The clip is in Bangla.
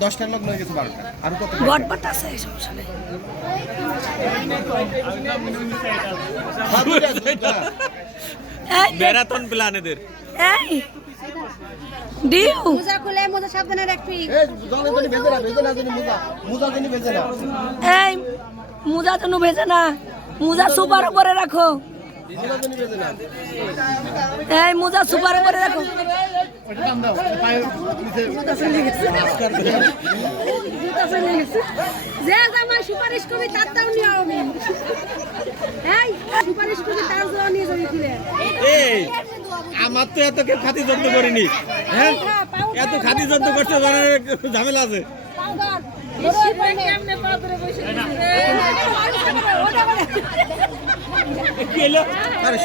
10টার লগ্ন হয়ে গেছে 12টা আর কত গটবাট আছে সমস্যা নেই ম্যারাথন প্ল্যান এদের এই ডিউ মোজা খুলে মোজা সাবধানে রাখবি এই জলে জলে বেজে না জানি মুজা জানি বেজে না এই মুজা তো ভেজে না মুজা সুপার উপরে রাখো মুজা জানি বেজে না এই মুজা সুপার উপরে রাখো যে জামাই সুপারিশ করবি তার দাও নিয়ে হবে এই সুপারিশ করবি তার দাও নিয়ে যাবি খুলে এই আমার তো এত কেউ খাতি যত্ন করিনি হ্যাঁ এত খাতি যত্ন করছে ঝামেলা আছে পাউডার কি হলো আরে